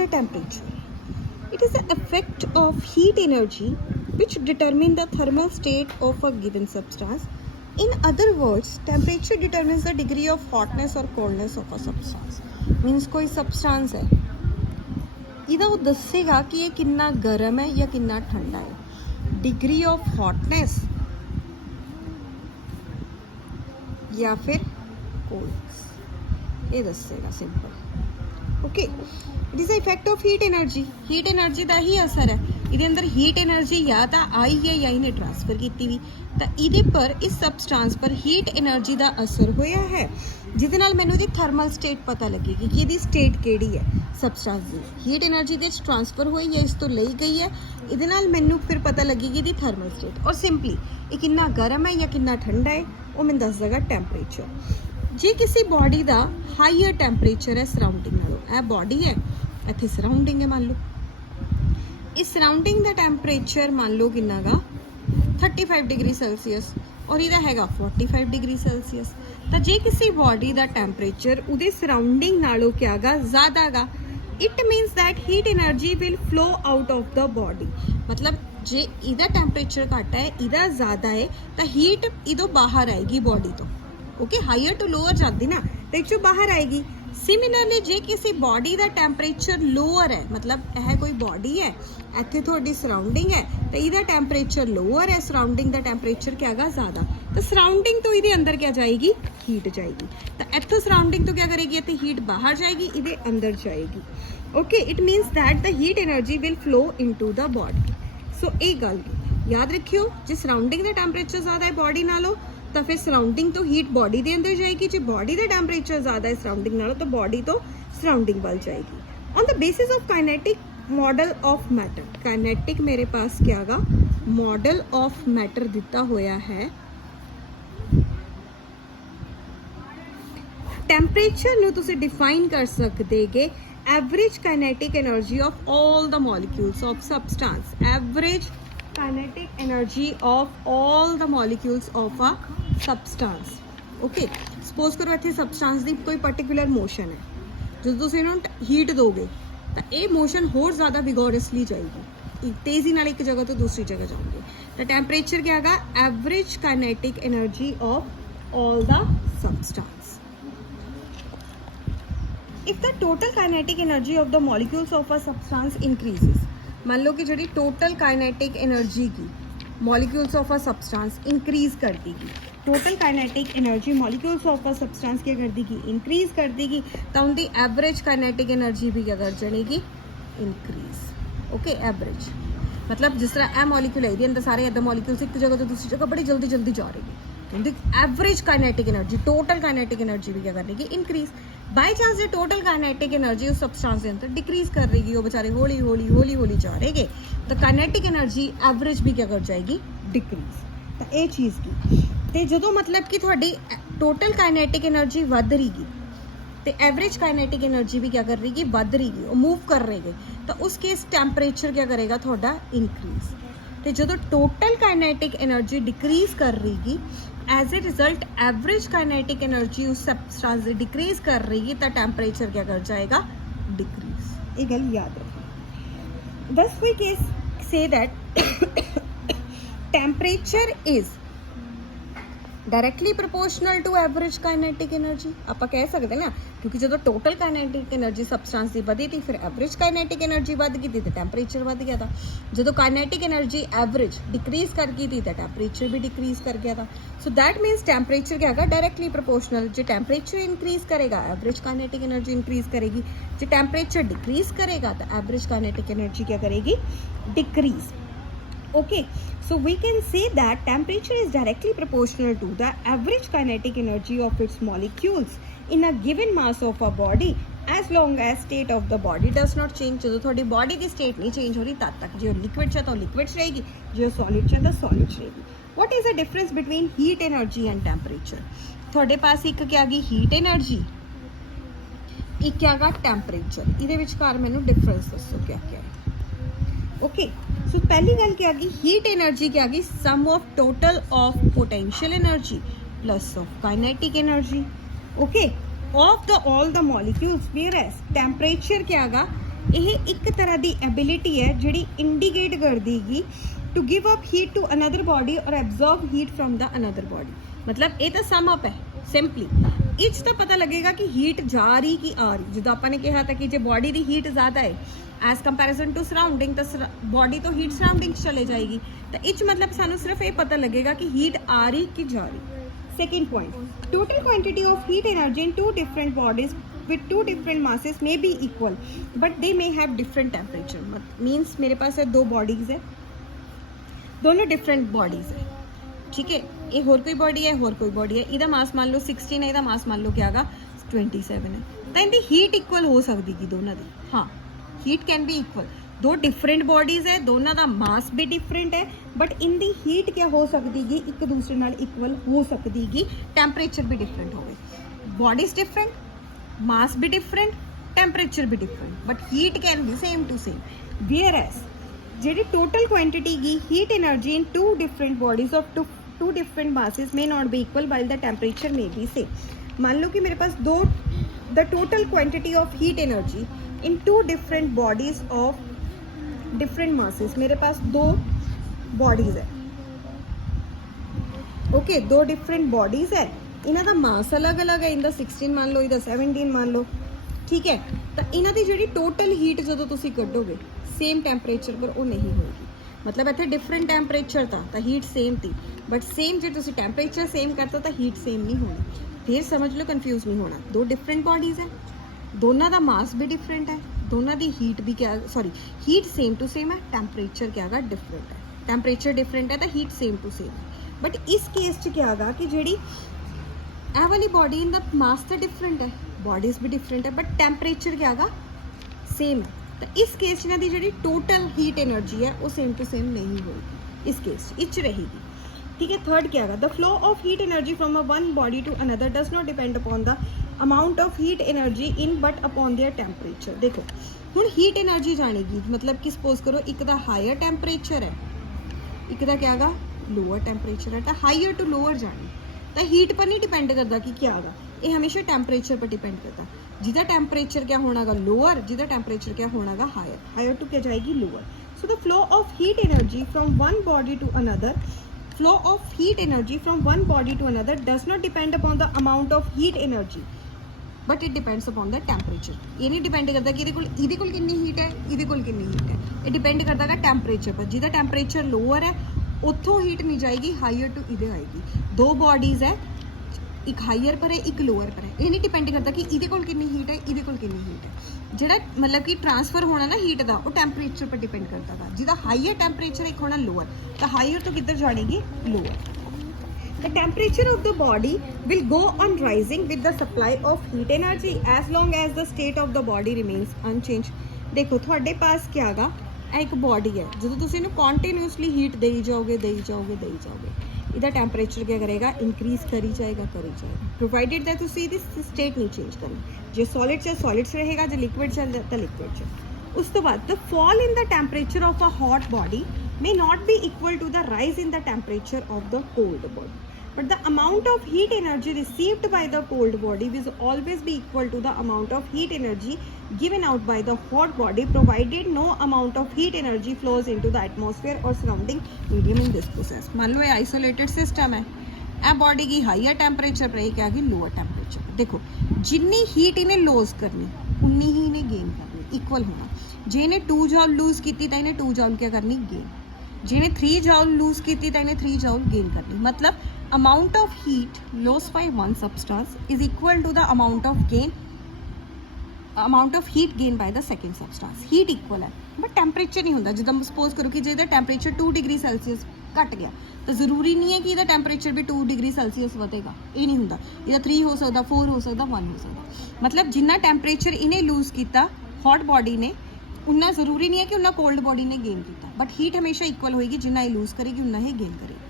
The temperature. It is the effect of heat energy which determine the thermal state of a given substance. In other words, temperature determines the degree of hotness or coldness of a substance. Means कोई substance है, ਇਹਦਾ ਉਹ ਦੱਸੇਗਾ ਕਿ ਇਹ ਕਿੰਨਾ ਗਰਮ ਹੈ ਜਾਂ ਕਿੰਨਾ ਠੰਡਾ ਹੈ। Degree of hotness या फिर coldness ਇਹ ਦੱਸੇਗਾ simple. Okay, it is the effect of heat energy. Heat energy का ही असर है, ये अंदर हीट एनर्जी या तो आई है या इन्हें ट्रांसफर की हुई, तो ये पर इस सबसटांस पर हीट एनर्जी का असर होया है, जिद नाल मैनू दी थर्मल स्टेट पता लगेगी कि ये स्टेट केड़ी है सबसटांस की। हीट एनर्जी के ट्रांसफर हुई या इस तो ली गई है, ये नाल मैनू फिर पता लगेगी दी थर्मल स्टेट। और सिंपली ये कितना गर्म है या कितना ठंडा है वो मैं दस देगा टैंपरेचर। जे किसी बॉडी का हाईयर टैंपरेचर है सराउंडिंग नालों, यह बॉडी है इत्थे सराउंडिंग है, मान लो इस सराउंडिंग का टैंपरेचर मान लो किन्ना गा 35 डिग्री सैल्सीयस और यदा हैगा 45 डिग्री सैल्सीयस। तो जे किसी बॉडी का टैंपरेचर उहदे सराउंडिंग नालों क्या गा ज़्यादा गा, it means that heat energy will flow out of the body. मतलब जे इहदा टैंपरेचर घट है इहदा ज़्यादा है तो हीट इदों बाहर आएगी बॉडी तो। ओके, हायर टू लोअर जाती ना तो एक बाहर आएगी। सिमिलरली जे किसी बॉडी का टैंपरेचर लोअर है, मतलब यह कोई बॉडी है इत्थे थोड़ी सराउंडिंग है तो इसका टैंपरेचर लोअर है, सराउंडिंग का टैंपरेचर क्या है ज़्यादा, तो सराउंडिंग तो ये अंदर क्या जाएगी हीट जाएगी। तो इत्थों सराउंडिंग तो क्या करेगी इत्थे हीट बाहर जाएगी, ये अंदर जाएगी। Okay, it means that the heat energy will flow into the body. So ये गल याद रखियो, जो सराउंडिंग का टैंपरेचर ज़्यादा है बॉडी नालों तो फिर सराउंडिंग तो हीट बॉडी के अंदर जाएगी। जो बॉडी का टैंपरेचर ज़्यादा है सराउंडिंग नालों तो बॉडी तो सराउंडिंग वाल जाएगी। On the basis of kinetic model of matter, kinetic मेरे पास क्या गा मॉडल ऑफ मैटर दिता होया है। टैंपरेचर नूं तुसीं डिफाइन कर सकते गे average kinetic energy of all the molecules of substance, average kinetic energy of all the molecules of a substance. Okay, suppose करो इत्थे सबस्टांस की कोई पर्टिकुलर मोशन है, जो तुसीं इहनूं हीट दोगे तो ये मोशन होर ज़्यादा विगोरसली जाएगी, तेज़ी नाल एक जगह तो दूसरी जगह जाओगे। तो टैंपरेचर क्या है average kinetic energy of all the substance. If the total kinetic energy of the molecules of a substance increases, मान लो कि जी टोटल काइनेटिक एनर्जी की molecules of a substance increase कर देगी, total kinetic energy molecules of a substance क्या कर देगी increase कर देगी, तो उनकी एवरेज काइनेटिक एनर्जी भी क्या कर जाएगी इंक्रीज। ओके, एवरेज मतलब जिस तरह यह मॉलिक्यूल है अंदर सारे इदा मॉलिक्यूल्स एक जगह तो दूसरी जगह बड़ी जल्दी जल्दी जा रही है, उनकी average kinetic energy total kinetic energy भी क्या करेगी इंक्रीज। बाई चांस जो टोटल काइनेटिक एनर्जी उस सबस्टांस के अंदर डिक्रीज कर रही वो बेचारे हौली हौली हौली हौली जा रहे तो काइनेटिक एनर्जी एवरेज भी क्या कर जाएगी डिक्रीज। तो ये चीज़ की तो जो मतलब कि थोड़ी टोटल काइनेटिक एनर्जी वध रहीगी तो एवरेज काइनेटिक एनर्जी भी क्या कर रही वध रहीगी, वो मूव कर रही, तो उस केस टैंपरेचर क्या करेगा थोड़ा इंक्रीज। तो जो टोटल काइनेटिक एनर्जी डिक्रीज कर रही as a result average kinetic energy उस सबस्टांस से डिक्रीज कर रही तो टैंपरेचर क्या कर जाएगा डिक्रीज। ये गल याद रखो। Thus we case say that temperature is directly proportional to average kinetic energy. आप कह सकते हैं ना, क्योंकि जो टोटल काइनेटिक एनर्जी सबस्टांस की बढ़ी थी फिर एवरेज काइनेटिक एनर्जी बढ़ गई थी तो टैंपरेचर बढ़ गया था। जो काइनेटिक एनर्जी एवरेज डिक्रीज कर गई थी तो टैंपरेचर भी डिक्रीज कर गया था। सो दैट मीन्स टैंपरेचर क्या है डायरेक्टली प्रोपोर्शनल, जो टैंपरेचर इंक्रीज करेगा एवरेज काइनेटिक एनर्जी इंक्रीज करेगी, जो टैंपरेचर डिक्रीज करेगा तो एवरेज काइनेटिक एनर्जी क्या करेगी decrease. Okay, so we can say that temperature is directly proportional to the average kinetic energy of its molecules in a given mass of a body as long as state of the body does not change। जो थोड़ी body की state नहीं change हो रही तब तक जो liquid है तो लिक्विड्स रहेगी, जो सॉलिड है तो सॉलिड्स रहेगी। What is the difference between heat energy and temperature? थोड़े पास एक क्या गई हीट एनर्जी, एक क्या गा टैंपरेचर, ये विचकार मैनू डिफरेंस दसो क्या क्या है। ओके, सो पहली गल क्या गई हीट एनर्जी क्या गई sum of total of potential energy plus of kinetic energy. Okay, of the all the molecules, whereas temperature क्या गा ਇਹ ਇੱਕ ਤਰ੍ਹਾਂ ਦੀ ਐਬਿਲਿਟੀ ਹੈ ਜਿਹੜੀ ਇੰਡੀਕੇਟ ਕਰਦੀ ਹੈਗੀ to give up heat to another body or absorb heat from the another body. ਮਤਲਬ ਇਹ ਤਾਂ ਸਮ ਅਪ ਹੈ ਸਿੰਪਲੀ। ਇਹ 'ਚ ਤਾਂ ਪਤਾ ਲੱਗੇਗਾ ਕਿ ਹੀਟ ਜਾ ਰਹੀ ਕਿ ਆ ਰਹੀ। ਜਦੋਂ ਆਪਾਂ ਨੇ ਕਿਹਾ ਤਾਂ ਕਿ ਜੇ ਬੋਡੀ ਦੀ ਹੀਟ ਜ਼ਿਆਦਾ ਹੈ ਐਜ਼ ਕੰਪੈਰੀਜ਼ਨ ਟੂ ਸਰਾਊਂਡਿੰਗ, ਤਾਂ ਬੋਡੀ ਤੋਂ ਹੀਟ ਸਰਾਊਂਡਿੰਗ 'ਚ ਚਲੇ ਜਾਏਗੀ। ਤਾਂ ਇਹ 'ਚ ਮਤਲਬ ਸਾਨੂੰ ਸਿਰਫ ਇਹ ਪਤਾ ਲੱਗੇਗਾ ਕਿ ਹੀਟ ਆ ਰਹੀ ਕਿ ਜਾ ਰਹੀ। Second point, total quantity of heat energy in two different bodies with two different masses may be equal, but they may have different temperature. Means मेरे पास है दो bodies है, दोनों different bodies है, ठीक है। ये और कोई body है, और कोई body है। इधर मास मान लो 16 है, इधर मास मान लो क्या आगा 27 है। तो इनकी heat equal हो सकती है दोनों दी। हाँ, heat can be equal। दो डिफरेंट बॉडीज है, दोनों का मास भी डिफरेंट है, बट इन दी हीट क्या हो सकती है एक दूसरे नाल इक्वल हो सकती है। टैंपरेचर भी डिफरेंट हो गए, बॉडीज डिफरेंट, मास भी डिफरेंट, टैंपरेचर भी different, but heat can be same to same. Whereas the total quantity की heat energy in two different bodies of two different masses may not be equal while the temperature may be same. मान लो कि मेरे पास the total quantity of heat energy in two different bodies of different masses, मेरे पास दो bodies है, okay दो डिफरेंट बॉडीज है, इन्हां दा मास अलग अलग है। इनका 16 मान लो, इधर 17 मान लो, ठीक है। तो इन्हां दी जिहड़ी टोटल हीट जो तुसीं कड्डोगे सेम टैंपरेचर पर वो नहीं होगी। मतलब इत्थे डिफरेंट टैंपरेचर था तो हीट सेम थी, बट सेम जो तुसीं टैंपरेचर सेम करता तो हीट सेम नहीं होनी। फिर समझ लो, कन्फ्यूज नहीं होना। दो डिफरेंट बॉडीज है, दोनों का मास भी डिफरेंट है, दोनों की हीट भी क्या sorry heat same to same है, टैंपरेचर क्या है डिफरेंट है। टैंपरेचर डिफरेंट है तो हीट सेम टू सेम है। बट इस केस च क्या है कि जी ए वाली बॉडी इन द मास तो डिफरेंट है, बॉडीज भी डिफरेंट है, बट टैंपरेचर क्या है सेम है। तो इस केस इन्हों की जी टोटल हीट एनर्जी है वो सेम टू सेम नहीं होगी, इस केस इच रहेगी, ठीक है। थर्ड क्या है, the flow of heat energy from a one body to another does not depend upon the amount of heat energy in but upon their temperature. देखो हुण हीट एनर्जी जानेगी, मतलब कि सपोज करो एक दा हायर टैंपरेचर है, एक दा क्या गा लोअर टैंपरेचर है, तो हायर टू लोअर जानी तो हीट पर नहीं डिपेंड करता कि क्या गा, ये हमेशा टैंपरेचर पर डिपेंड करता। जिदा टैंपरेचर क्या होना गा लोअर, जिदा टैंपरेचर क्या होना गा हायर, हायर टू क्या जाएगी lower. So the flow of heat energy from one body to another, flow of heat energy from one body to another does not depend upon the amount of heat energy, but it depends upon the temperature. ये नहीं depend करता कि इहदे कोल कितनी heat है, इहदे कोल कितनी heat है, ये डिपेंड करता है टैंपरेचर पर। जिहदा टैंपरेचर लोअर है उत्थों हीट नहीं जाएगी, हायर टू इधे आएगी। दो बॉडीज़ है, एक हायर पर है एक लोअर पर है, ये नहीं डिपेंड करता कि इहदे कोल कितनी हीट है, इहदे कोल कितनी हीट है। जिहड़ा मतलब कि ट्रांसफर होना ना हीट का वो टैंपरेचर पर डिपेंड करता था। जिहदा हायर टैंपरेचर एक होना लोअर, तो हायर तो किधर जाएगी lower. The temperature of the body will go on rising with the supply of heat energy as long as the state of the body remains unchanged। देखो थोड़े पास क्या गा एक बॉडी है, जो तुम इन्हें कॉन्टीन्यूसली हीट दे जाओगे इधर टैंपरेचर क्या करेगा इंक्रीज करी जाएगा प्रोवाइडेड दैट तुसी इहदी स्टेट नहीं चेंज करना। जो सॉलिड च सॉलिड्स रहेगा, जो लिक्विड च लिक्विड च। उस तो बाद the fall in the temperature of a hot body may not be equal to the rise in the temperature of the cold body, but the amount of heat energy received by the cold body will always be equal to the amount of heat energy given out by the hot body, provided no amount of heat energy flows into the atmosphere or surrounding medium in this process। मान लो ये isolated system है, a body की higher temperature पर है क्या कि lower temperature. देखो जिन्नी हीट इन्हें लॉस करनी उन्नी ही इन्हें गेन करनी, इक्वल होना। जे इन्हें 2 जॉल लूज की तो इन्हें 2 जॉल क्या करनी गेन, जिन्हें 3 जॉल लूज की तो इन्हें 3 जॉल गेन करनी। मतलब amount of heat loss by one substance is equal to the amount of heat gain by the second substance. Heat equal है बट टैंपरेचर नहीं होता। जिदा सपोज करो कि जो टैंपरेचर 2 डिग्री सैल्सीयस घट गया तो जरूरी नहीं है कि इसका टैंपरेचर भी 2 डिग्री सैल्सीयस ਵਧੇਗਾ, ये नहीं होता। इसका 3 हो सकता, 4 हो सकता, 1 हो सकता। मतलब जिन्ना टैंपरेचर इन्हें लूज किया हॉट बॉडी ने उन्ना जरूरी नहीं है कि उन्ना कोल्ड बॉडी ने गेन किया, बट हीट हमेशा इक्वल होएगी, जिन्ना ये लूज करेगी उन्ना ही गेन करेगी।